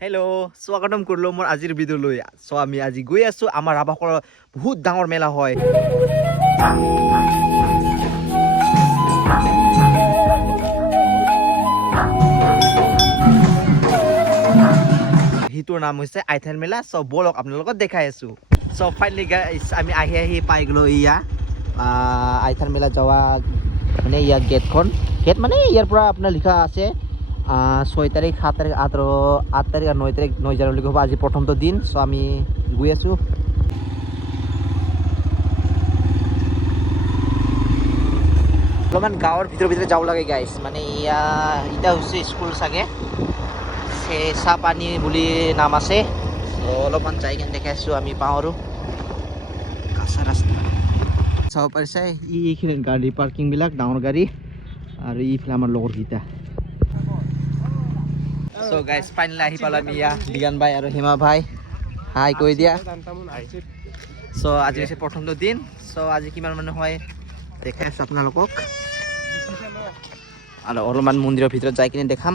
Hello' স্বাগতম কৰিলোঁ মোৰ আজিৰ ভিডিঅ'লৈ। চ' আমি আজি গৈ আছোঁ আমাৰ ৰাভাসকলৰ বহুত ডাঙৰ মেলা হয়। সিটোৰ নাম হৈছে আইথান মেলা। চ' ব'লক আপোনালোকক দেখাই আছোঁ। চ' ফাইনেলি গাইছ আমি আহি পাই গ'লো এয়া আইথান মেলা যোৱা মানে ইয়াৰ গেট মানে ইয়াৰ পৰা আপোনাৰ লিখা আছে 6 তাৰিখ 7 তাৰিখ 8 তাৰিখ আৰু 9 তাৰিখ 9 জানুৱাৰীলৈকে হ'ব আজি প্ৰথমটো দিন। চ' আমি গৈ আছোঁ। অলপমান গাঁৱৰ ভিতৰে যাব লাগে গাইছ, মানে এতিয়া হৈছে স্কুল চাগে, চেঁচা পানী বুলি নাম আছে। চ' অলপমান যাই কিনে দেখাইছোঁ আমি পাওঁ আৰু কাঁচা ৰাস্তা চাব পাৰিছে। এইখিনি গাড়ী পাৰ্কিংবিলাক ডাঙৰ গাড়ী আৰু এইফালে আমাৰ লগৰকেইটা। চ' গাইজ ফাইনেলি আহি পালোঁ আমি বিজ্ঞান ভাই আৰু হিমা ভাই, হাই কৈ দিয়া। চ' আজি হৈছে প্ৰথমটো দিন। চ' আজি কিমান মানুহ হয় দেখাই আছোঁ আপোনালোকক, আৰু অলপমান মন্দিৰৰ ভিতৰত যাই কিনে দেখাম।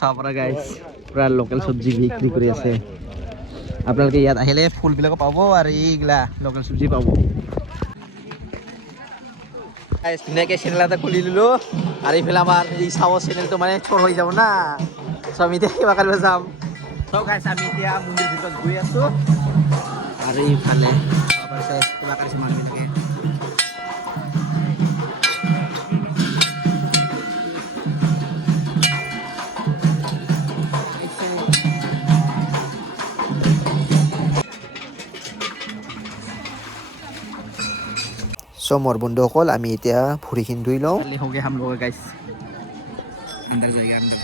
চাব পৰা গাইজ পুৰা লোকেল চব্জি বিক্ৰী কৰি আছে। আপোনালোকে ইয়াত আহিলে ফুলবিলাকো পাব আৰু এইগিলা লোকেল চব্জি পাব। ধুনীয়াকৈ চেনেল এটা খুলি দিলোঁ আৰু এইফালে আমাৰ এই চাবৰ চেনেলটো মানে চোৰ হৈ যাব না। চ' আমি এতিয়া কিবা কৰিব যাম। চ' গাইছ আমি এতিয়া মন্দিৰ ভিতৰত গৈ আছোঁ আৰু এইফালে কিবা কৰিছে মানুহবিলাকে। চ' মোৰ বন্ধুসকল আমি এতিয়া ভৰিখিনি ধুই লওঁ। हम लोग गाइस अंदर जाइए अंदर।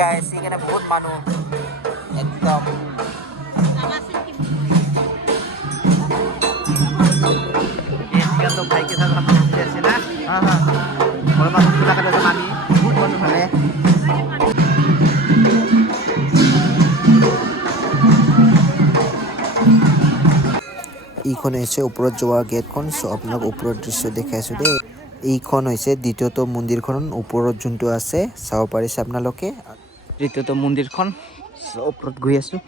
गाइस এখানে বহুত মানুহ একদম तो भाई के साथ हम जैसे ना और बात पूरा कर रहे मानी बहुत मन ভালে। এইখন হৈছে ওপৰত যোৱা গেটখন। চ' আপোনাক ওপৰৰ দৃশ্য দেখাইছোঁ দেই। এইখন হৈছে দ্বিতীয়টো মন্দিৰখন, ওপৰত যোনটো আছে চাব পাৰিছে আপোনালোকে। দ্বিতীয়টো মন্দিৰখন ওপৰত গৈ আছোঁ।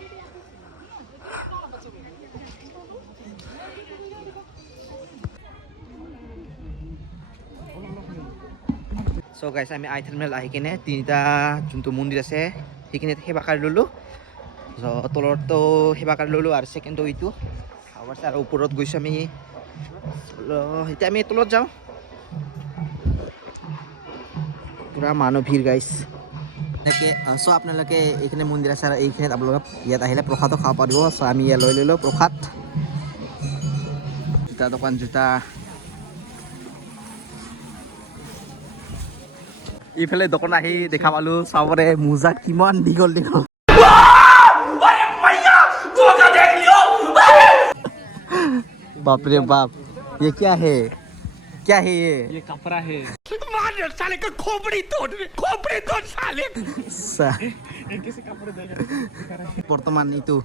চ' গাইছ আমি আইথান মেলা আহি কিনে তিনিটা যোনটো মন্দিৰ আছে সেইখিনিত সেৱা কৰি ল'লোঁ। চ' তলতো সেৱা কৰি ল'লোঁ আৰু ছেকেণ্ডটো এইটো আৰু ওপৰত গৈছোঁ আমি। এতিয়া আমি তলত যাওঁ। পুৰা মানুহ ভিৰ গাইছ এনেকৈ। চ' আপোনালোকে এইখিনি মন্দিৰ আছে আৰু এইখিনিত আপোনালোকে ইয়াত আহিলে প্ৰসাদো খাব পাৰিব। চ' আমি ইয়াত লৈ ল'লোঁ প্ৰসাদ। জোতা দোকান জোতা। এইফালে দোকান আহি দেখা পালোঁ চাবৰে মোজা কিমান দীঘল দীঘল। बाप रे बाप, ये क्या है ये कपड़ा है। साले का खोपड़ी तोड़ साले। বর্তমান ইটো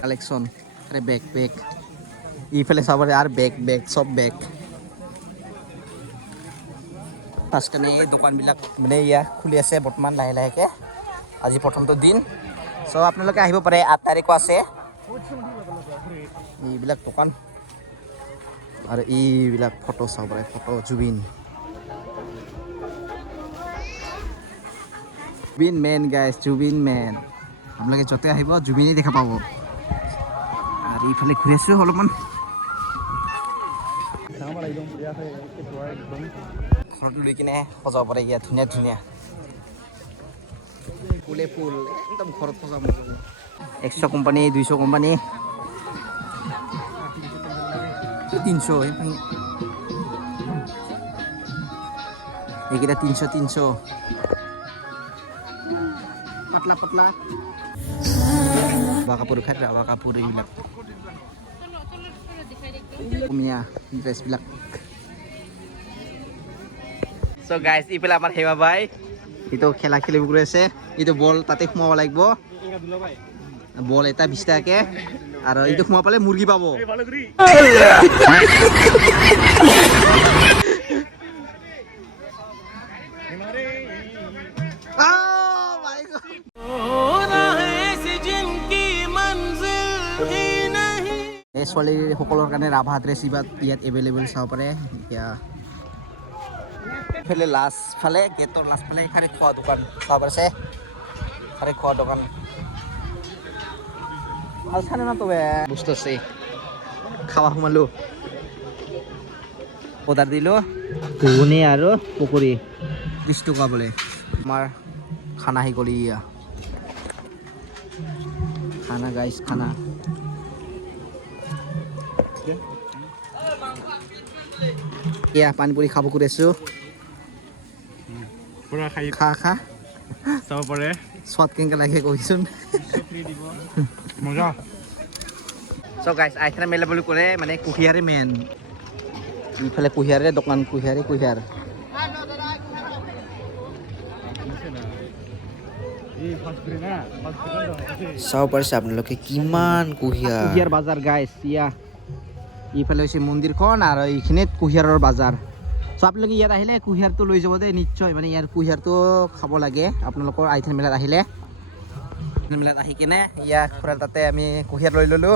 কালেকশন আরে বেগ ইফালে সবার আর বেগ সব বেগ। ফাৰ্ষ্টকানে দোকানবিলাক মানে খুলি আছে বৰ্তমান লাহে লাহেকৈ। আজি প্ৰথমটো দিন। চ' আপোনালোকে আহিব পাৰে, 8 তাৰিখো আছে এইবিলাক দোকান। আৰু এইবিলাক ফটো চাব পাৰে, ফটো জুবিন মেন গাইছ, জুবিন মেন। আপোনালোকে য'তে আহিব জুবিনেই দেখা পাব। আৰু এইফালে ঘূৰি আছোঁ অলপমান। ঘৰত লৈ কিনে সজাব পাৰে ইয়াত ধুনীয়া ধুনীয়া ফুলে ফুল একদম ঘৰত সজাব। 100 কোম্পানী 200 কোম্পানী 300 এইকেইটা 300 পাতলা পাতলা কাপোৰ খাই ৰাবা কাপোৰ এইবিলাক কমিয়া ড্ৰেছবিলাক সো গাইজ ইফালে আমাৰ হেমা বাই এইটো খেলা খেলিব গৈ আছে এইটো বল তাতে সোমাব লাগিব বল এটা 20 টাকাকে আৰু এইটো সোমাব পালে মুৰ্গী পাব ছোৱালী সকলৰ কাৰণে ৰাভা ড্ৰেছ ইয়াত এভেইলেবল চাব পাৰে এতিয়া ফেলে লাষ্ট ফালে গেটৰ লাষ্ট ফালে খালি খোৱা দোকান চাব পাৰিছে খালি খোৱা দোকান ভাল চানে না তবে বস্তু আছে খাৱা সোমালো অৰ্ডাৰ দিলো ঘুগুনি আৰু পকৰি 30 টকা বোলে আমাৰ খানা হি গলি খানা গাইস খানা ইয়া পানীপুৰি খাব কৰি আছো পুৰা খাই খা চাব পাৰে সোৱাদ কেনেকৈ লাগে কৈছোন মজা সো গাইস আইছনা মেলা বুলি ক'লে মানে কুহিয়াৰে মেন ইফালে কুহিয়াৰে দোকান কুহিয়াৰ চাব পাৰিছে আপোনালোকে কিমান কুহিয়াৰ বাজাৰ গাইস ইয়া ইফালে হৈছে মন্দিৰখন আৰু এইখিনিত কুহিয়াৰৰ বাজাৰ সো আপোনালোকে ইয়াত আহিলে কুহিয়াৰটো লৈ যাব দেই নিশ্চয় মানে ইয়াৰ কুহিয়াৰটো খাব লাগে আপোনালোকৰ আইথন মেলাত আহিলে মেলাত আহি কিনে ইয়াৰ খুৰাৰ তাতে আমি কুহিয়াৰ লৈ ল'লো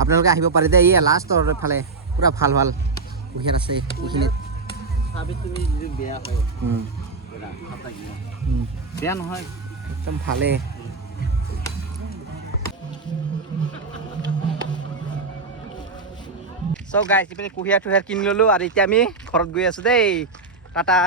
আপোনালোকে আহিব পাৰে দে ইয়া লাষ্টৰ ফালে পুৰা ভাল ভাল কুহিয়াৰ আছে এইখিনিত বেয়া নহয় একদম ভালে সো গাইস ইপিনে কুহিয়াৰ টুহিয়াৰ কিনি ল'লো আৰু এতিয়া আমি ঘৰত গৈ আছো দেই টাটা